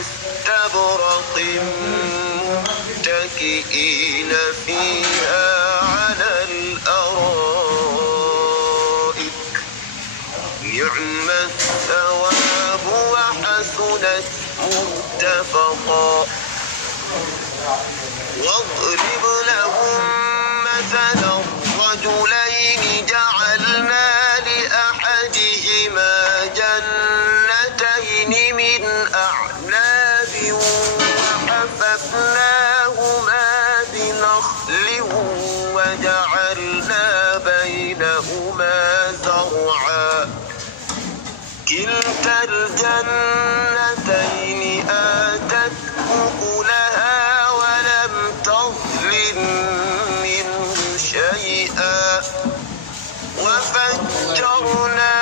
استبرق متكئين فيها على الأرائك نعم الثواب وحسنت مرتفقا واضرب لهم مثلا الرجلين جعلنا لأحدهما جنتين من أعناب وحففناهما بنخل وجعلنا بينهما زرعا كلتا الجنتين آتت أكلها ولم تظلم منه شيئا وفجرنا